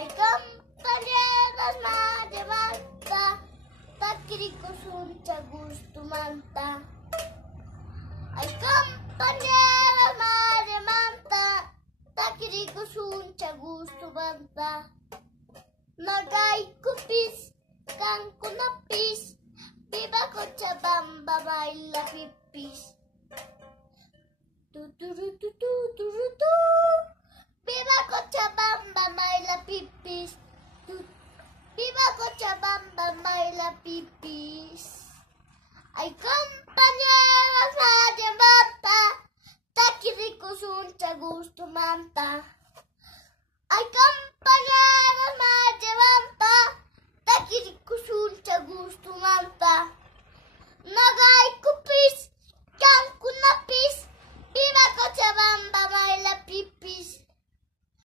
Ay, compañeras, madre manta, takiriko suncha gusto manta. Ay, compañeras, madre manta, takiriko suncha gusto manta. Nagay kupis, kang kunapis, viva Cochabamba, baila pipis. Tu. Viva Cochabamba, baila pipis. Viva Cochabamba, baila pipis. Ay, compañeras, madre manta, takiriko suncha gusto manta.